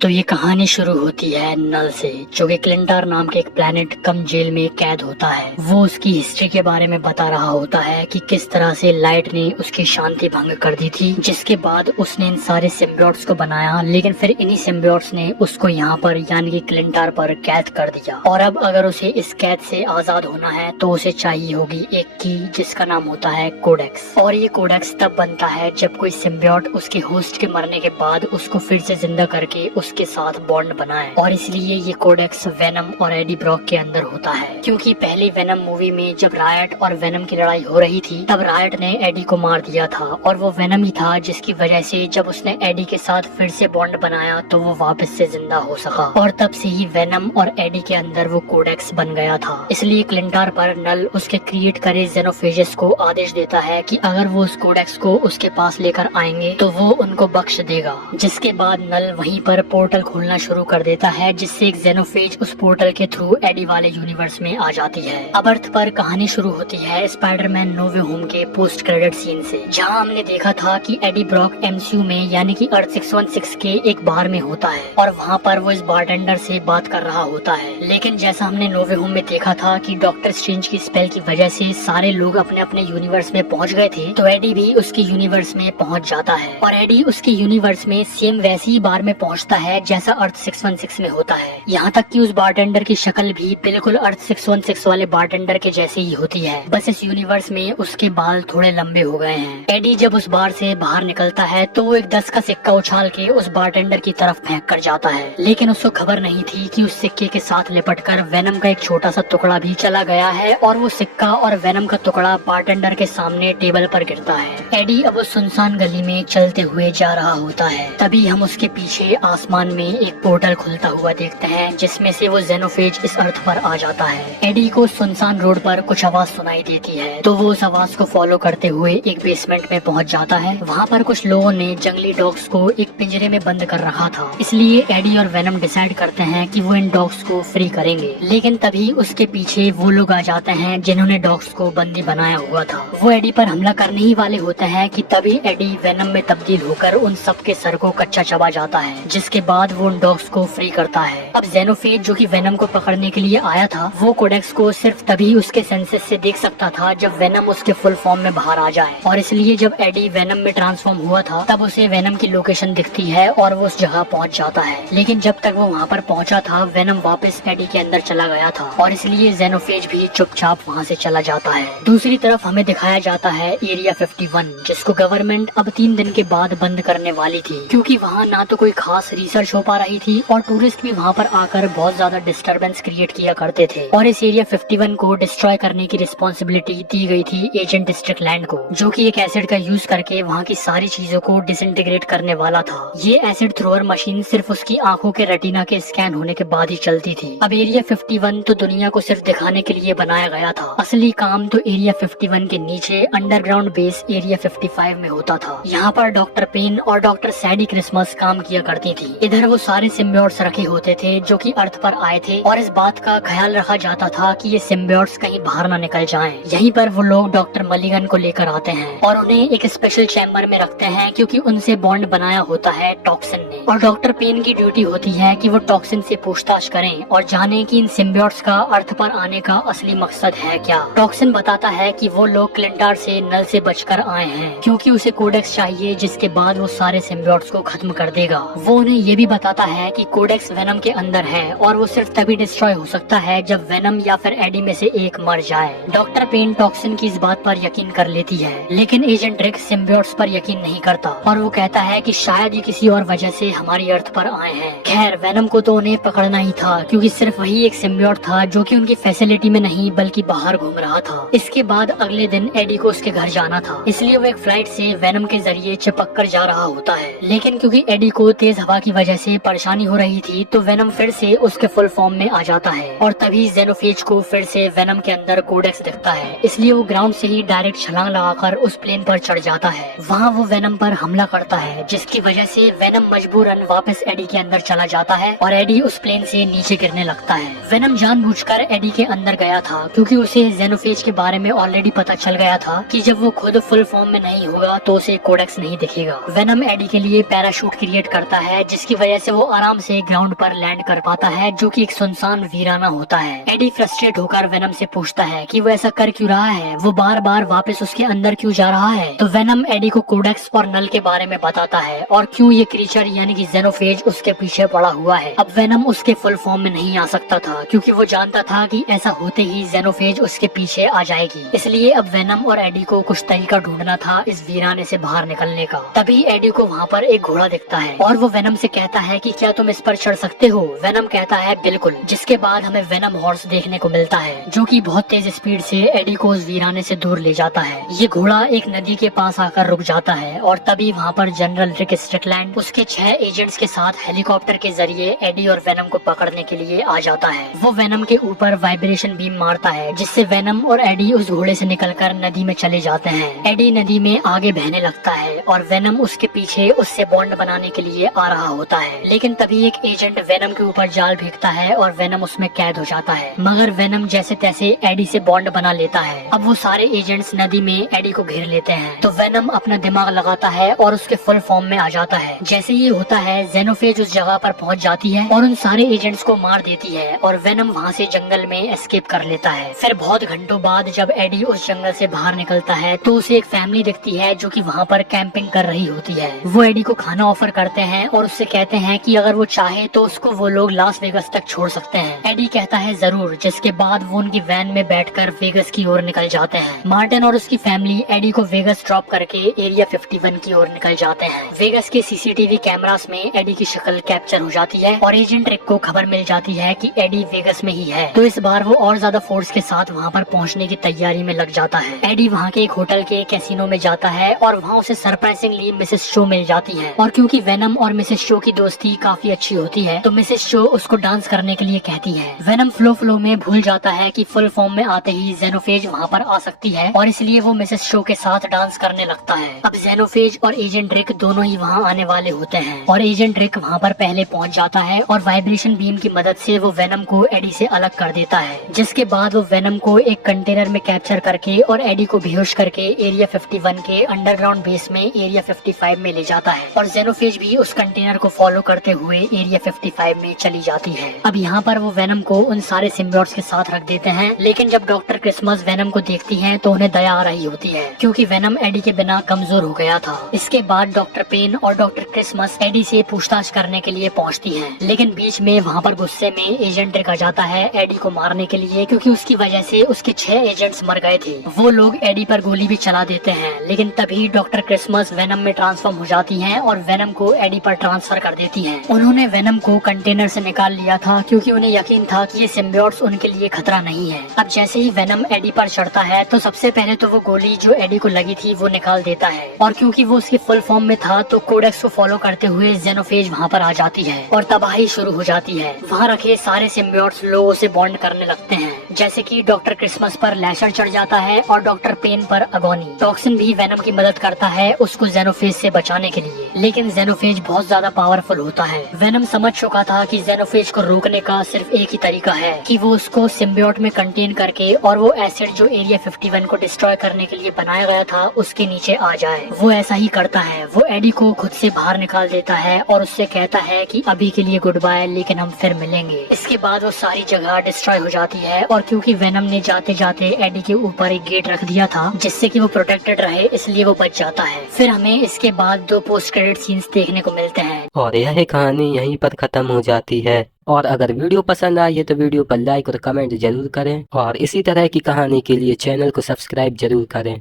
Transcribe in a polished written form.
तो ये कहानी शुरू होती है नल से, जो कि क्लिंटार नाम के एक प्लेनेट कम जेल में कैद होता है। वो उसकी हिस्ट्री के बारे में बता रहा होता है कि किस तरह से लाइट ने उसकी शांति भंग कर दी थी, जिसके बाद उसने इन सारे सिम्बियोट्स को बनाया, लेकिन फिर इन्हीं सिम्बियोट्स ने उसको यहाँ पर यानी कि क्लिंटार पर कैद कर दिया। और अब अगर उसे इस कैद से आजाद होना है तो उसे चाहिए होगी एक की, जिसका नाम होता है कोडेक्स। और ये कोडेक्स तब बनता है जब कोई सिम्बियोट उसके होस्ट के मरने के बाद उसको फिर से जिंदा करके उसके साथ बॉन्ड बनाए। और इसलिए ये कोडेक्स वेनम और एडी ब्रॉक के अंदर होता है, क्योंकि पहली वेनम मूवी में जब रायट और वेनम की लड़ाई हो रही थी तब रायट ने एडी को मार दिया था, और वो वेनम ही था जिसकी वजह से जब उसने एडी के साथ फिर से बॉन्ड बनाया तो वो वापस से जिंदा हो सका। और तब से ही वेनम और एडी के अंदर वो कोडेक्स बन गया था। इसलिए क्लिंटार पर नल उसके क्रिएट करे जेनोफेजेस को आदेश देता है कि अगर वो उस कोडेक्स को उसके पास लेकर आएंगे तो वो उनको बख्श देगा। जिसके बाद नल वहीं पर पोर्टल खोलना शुरू कर देता है, जिससे एक जेनोफेज उस पोर्टल के थ्रू एडी वाले यूनिवर्स में आ जाती है। अब अर्थ पर कहानी शुरू होती है स्पाइडरमैन नो वे होम के पोस्ट क्रेडिट सीन से, जहां हमने देखा था कि एडी ब्रॉक एमसीयू में यानी कि अर्थ 616 के एक बार में होता है और वहां पर वो इस बारटेंडर से बात कर रहा होता है। लेकिन जैसा हमने नो वे होम में देखा था कि डॉक्टर स्ट्रेंज की स्पेल की वजह से सारे लोग अपने अपने यूनिवर्स में पहुंच गए थे, तो एडी भी उसके यूनिवर्स में पहुंच जाता है। और एडी उसके यूनिवर्स में सेम वैसी ही बार में पहुंचता है जैसा अर्थ 616 में होता है। यहाँ तक कि उस बारटेंडर की शक्ल भी बिल्कुल अर्थ 616 वाले बारटेंडर के जैसे ही होती है, बस इस यूनिवर्स में उसके बाल थोड़े लंबे हो गए हैं। एडी जब उस बार से बाहर निकलता है तो वो एक 10 का सिक्का उछाल के उस बारटेंडर की तरफ फेंक कर जाता है, लेकिन उसको खबर नहीं थी कि उस सिक्के के साथ लिपटकर वेनम का एक छोटा सा टुकड़ा भी चला गया है, और वो सिक्का और वेनम का टुकड़ा बारटेंडर के सामने टेबल पर गिरता है। एडी अब उस सुनसान गली में चलते हुए जा रहा होता है, तभी हम उसके पीछे आसमान में एक पोर्टल खुलता हुआ देखते हैं, जिसमें से वो जेनोफेज इस अर्थ पर आ जाता है। एडी को सुनसान रोड पर कुछ आवाज सुनाई देती है, तो वो उस आवाज को फॉलो करते हुए एक बेसमेंट में पहुंच जाता है। वहाँ पर कुछ लोगों ने जंगली डॉग्स को एक पिंजरे में बंद कर रखा था, इसलिए एडी और वेनम डिसाइड करते हैं कि वो इन डॉग्स को फ्री करेंगे। लेकिन तभी उसके पीछे वो लोग आ जाते हैं जिन्होंने डॉग्स को बंदी बनाया हुआ था। वो एडी पर हमला करने ही वाले होते हैं कि तभी एडी वेनम में तब्दील होकर उन सबके सर को कच्चा चबा जाता है, जिसके बाद वो उन डॉग्स को फ्री करता है। अब जेनोफेज जो कि वेनम को पकड़ने के लिए आया था, वो कोडेक्स को सिर्फ तभी उसके सेंसेस से देख सकता था जब वेनम उसके फुल फॉर्म में बाहर आ जाए। और इसलिए जब एडी वेनम में ट्रांसफॉर्म हुआ था तब उसे वेनम की लोकेशन दिखती है और वो उस जगह पहुंच जाता है। लेकिन जब तक वो वहाँ पर पहुंचा था वेनम वापस एडी के अंदर चला गया था, और इसलिए जेनोफेज भी चुपचाप वहाँ से चला जाता है। दूसरी तरफ हमें दिखाया जाता है एरिया 51, जिसको गवर्नमेंट अब 3 दिन के बाद बंद करने वाली थी, क्योंकि वहाँ ना तो कोई खास रिसर्च हो पा रही थी और टूरिस्ट भी वहाँ पर आकर बहुत ज्यादा डिस्टरबेंस क्रिएट किया करते थे। और इस एरिया 51 को डिस्ट्रॉय करने की रिस्पॉन्सिबिलिटी दी गई थी एजेंट स्ट्रिकलैंड को, जो कि एक एसिड का यूज करके वहाँ की सारी चीजों को डिसइंटीग्रेट करने वाला था। ये एसिड थ्रोअर मशीन सिर्फ उसकी आंखों के रेटिना के स्कैन होने के बाद ही चलती थी। अब एरिया 51 तो दुनिया को सिर्फ दिखाने के लिए बनाया गया था, असली काम तो एरिया 51 के नीचे अंडरग्राउंड बेस एरिया 55 में होता था। यहाँ पर डॉक्टर पेन और डॉक्टर सैडी क्रिसमस काम किया करती थी। इधर वो सारे सिम्बियोट्स रखे होते थे जो कि अर्थ पर आए थे, और इस बात का ख्याल रखा जाता था कि ये सिम्बियोट्स कहीं बाहर ना निकल जाएं। यहीं पर वो लोग डॉक्टर मलिगन को लेकर आते हैं और उन्हें एक स्पेशल चैम्बर में रखते हैं, क्योंकि उनसे बॉन्ड बनाया होता है टॉक्सिन ने। और डॉक्टर पेन की ड्यूटी होती है कि वो टॉक्सिन से पूछताछ करें और जाने कि इन सिम्बियोट्स का अर्थ पर आने का असली मकसद है क्या। टॉक्सिन बताता है कि वो लोग क्लिंटार से नल से बचकर आए हैं, क्योंकि उसे कोडेक्स चाहिए जिसके बाद वो सारे सिम्बियोट्स को खत्म कर देगा। वो उन्हें ये भी बताता है कि कोडेक्स वेनम के अंदर है और वो सिर्फ तभी डिस्ट्रॉय हो सकता है जब वेनम या फिर एडी में से एक मर जाए। डॉक्टर पेन टॉक्सिन की इस बात पर यकीन कर लेती है, लेकिन एजेंट रिक सिम्बियोट्स पर यकीन नहीं करता और वो कहता है कि शायद ये किसी और वजह से हमारी अर्थ पर आए हैं। खैर वेनम को तो उन्हें पकड़ना ही था, क्योंकि सिर्फ वही एक सिम्बियोट था जो कि उनकी फैसिलिटी में नहीं बल्कि बाहर घूम रहा था। इसके बाद अगले दिन एडी को उसके घर जाना था, इसलिए वो एक फ्लाइट से वेनम के जरिए चिपक कर जा रहा होता है। लेकिन क्योंकि एडी को तेज हवा की वजह से परेशानी हो रही थी तो वेनम फिर से उसके फुल फॉर्म में आ जाता है, और तभी जेनोफेज को फिर से वेनम के अंदर कोडेक्स दिखता है, इसलिए वो ग्राउंड से ही डायरेक्ट छलांग लगाकर उस प्लेन पर चढ़ जाता है। वहाँ वो वेनम पर हमला करता है, जिसकी वजह से वेनम मजबूरन वापस एडी के अंदर चला जाता है और एडी उस प्लेन से नीचे गिरने लगता है। वेनम जानबूझकर एडी के अंदर गया था, क्योंकि उसे जेनोफेज के बारे में ऑलरेडी पता चल गया था कि जब वो खुद फुल फॉर्म में नहीं होगा तो उसे कोडेक्स नहीं दिखेगा। वेनम एडी के लिए पैराशूट क्रिएट करता है, जिसकी जिसकी वजह से वो आराम से ग्राउंड पर लैंड कर पाता है, जो कि एक सुनसान वीराना होता है। एडी फ्रस्ट्रेट होकर वेनम से पूछता है कि वो ऐसा कर क्यों रहा है, वो बार बार वापस उसके अंदर क्यों जा रहा है। तो वेनम एडी को कोडेक्स और नल के बारे में बताता है और क्यों ये क्रीचर यानी कि जेनोफेज उसके पीछे पड़ा हुआ है। अब वेनम उसके फुल फॉर्म में नहीं आ सकता था, क्योंकि वो जानता था कि ऐसा होते ही जेनोफेज उसके पीछे आ जाएगी। इसलिए अब वेनम और एडी को कुछ तरीका ढूंढना था इस वीराने से बाहर निकलने का। तभी एडी को वहाँ पर एक घोड़ा दिखता है और वो वेनम से कहता है कि क्या तुम इस पर चढ़ सकते हो। वेनम कहता है बिल्कुल, जिसके बाद हमें वेनम हॉर्स देखने को मिलता है, जो कि बहुत तेज स्पीड से एडी को उस वीराने से दूर ले जाता है। ये घोड़ा एक नदी के पास आकर रुक जाता है और तभी वहाँ पर जनरल रिक स्ट्रिकलैंड उसके 6 एजेंट्स के साथ हेलीकॉप्टर के जरिए एडी और वेनम को पकड़ने के लिए आ जाता है। वो वेनम के ऊपर वाइब्रेशन बीम मारता है, जिससे वेनम और एडी उस घोड़े से निकलकर नदी में चले जाते हैं। एडी नदी में आगे बहने लगता है और वेनम उसके पीछे उससे बॉन्ड बनाने के लिए आ रहा होता है। लेकिन तभी एक एजेंट वेनम के ऊपर जाल फेंकता है और वेनम उसमें कैद हो जाता है, मगर वेनम जैसे तैसे एडी से बॉन्ड बना लेता है। अब वो सारे एजेंट्स नदी में एडी को घेर लेते हैं, तो वेनम अपना दिमाग लगाता है और उसके फुल फॉर्म में आ जाता है। जैसे ये होता है, जेनोफेज उस जगह पर पहुंच जाती है और उन सारे एजेंट्स को मार देती है और वेनम वहाँ से जंगल में एस्केप कर लेता है। फिर बहुत घंटों बाद जब एडी उस जंगल से बाहर निकलता है तो उसे एक फैमिली दिखती है जो कि वहाँ पर कैंपिंग कर रही होती है। वो एडी को खाना ऑफर करते हैं और उससे कहते हैं कि अगर वो चाहे तो उसको वो लोग लास वेगस तक छोड़ सकते हैं। एडी कहता है जरूर, जिसके बाद वो उनकी वैन में बैठकर वेगस की ओर निकल जाते हैं। मार्टिन और उसकी फैमिली एडी को वेगस ड्रॉप करके एरिया 51 की ओर निकल जाते हैं। वेगस के सीसीटीवी कैमरास में एडी की शक्ल कैप्चर हो जाती है और एजेंट रिक को खबर मिल जाती है कि एडी वेगस में ही है। तो इस बार वो और ज्यादा फोर्स के साथ वहाँ पर पहुँचने की तैयारी में लग जाता है। एडी वहाँ के एक होटल के कैसीनो में जाता है और वहाँ उसे सरप्राइजिंगली मिसेस शो मिल जाती है। और क्योंकि वेनम और मिसेस शो की दोस्ती काफी अच्छी होती है, तो मिसेस शो उसको डांस करने के लिए कहती है। वेनम फ्लो में भूल जाता है कि फुल फॉर्म में आते ही जेनोफेज वहाँ पर आ सकती है और इसलिए वो मिसेस शो के साथ डांस करने लगता है। अब जेनोफेज और एजेंट रिक दोनों ही वहाँ आने वाले होते हैं और एजेंट रिक वहाँ पर पहले पहुँच जाता है और वाइब्रेशन बीम की मदद से वो वेनम को एडी से अलग कर देता है। जिसके बाद वो वेनम को एक कंटेनर में कैप्चर करके और एडी को बेहोश करके एरिया 51 के अंडरग्राउंड बेस में एरिया 55 में ले जाता है और जेनोफेज भी उस कंटेनर को फॉलो करते हुए एरिया 55 में चली जाती है। अब यहाँ पर वो वेनम को उन सारे सिम्बियोट्स के साथ रख देते हैं, लेकिन जब डॉक्टर क्रिसमस वेनम को देखती है तो उन्हें दया आ रही होती है, क्योंकि वेनम एडी के बिना कमजोर हो गया था। इसके बाद डॉक्टर पेन और डॉक्टर क्रिसमस एडी से पूछताछ करने के लिए पहुँचती है, लेकिन बीच में वहाँ पर गुस्से में एजेंट रिक आ जाता है एडी को मारने के लिए, क्योंकि उसकी वजह से उसके 6 एजेंट्स मर गए थे। वो लोग एडी पर गोली भी चला देते हैं, लेकिन तभी डॉक्टर क्रिसमस वेनम में ट्रांसफॉर्म हो जाती हैं और वेनम को एडी पर ट्रांसफर कर देती हैं। उन्होंने वेनम को कंटेनर से निकाल लिया था, क्योंकि उन्हें यकीन था कि ये सिम्बियोट्स उनके लिए खतरा नहीं है। अब जैसे ही वेनम एडी पर चढ़ता है तो सबसे पहले तो वो गोली जो एडी को लगी थी वो निकाल देता है, और क्योंकि वो उसके फुल फॉर्म में था तो कोडेक्स को फॉलो करते हुए जेनोफेज वहाँ पर आ जाती है और तबाही शुरू हो जाती है। वहाँ रखे सारे सिम्बियोट्स लोगों से बॉन्ड करने लगते हैं, जैसे कि डॉक्टर क्रिसमस पर लैशर चढ़ जाता है और डॉक्टर पेन पर अगोनी। टॉक्सिन भी वेनम की मदद करता है उसको जेनोफेज से बचाने के लिए, लेकिन जेनोफेज बहुत ज्यादा पावरफुल होता है। वेनम समझ चुका था कि जेनोफेज को रोकने का सिर्फ एक ही तरीका है कि वो उसको सिम्बियोट में कंटेन करके और वो एसिड जो एरिया 51 को डिस्ट्रॉय करने के लिए बनाया गया था उसके नीचे आ जाए। वो ऐसा ही करता है। वो एडी को खुद से बाहर निकाल देता है और उससे कहता है कि अभी के लिए गुड बाय, लेकिन हम फिर मिलेंगे। इसके बाद वो सारी जगह डिस्ट्रॉय हो जाती है और क्योंकि वेनम ने जाते जाते एडी के ऊपर एक गेट रख दिया था जिससे कि वो प्रोटेक्टेड रहे, इसलिए वो बच जाता है। फिर हमें इसके बाद 2 पोस्ट क्रेडिट सीन्स देखने को मिलते हैं और यह कहानी यहीं पर खत्म हो जाती है। और अगर वीडियो पसंद आए तो वीडियो पर लाइक और कमेंट जरूर करें और इसी तरह की कहानी के लिए चैनल को सब्सक्राइब जरूर करें।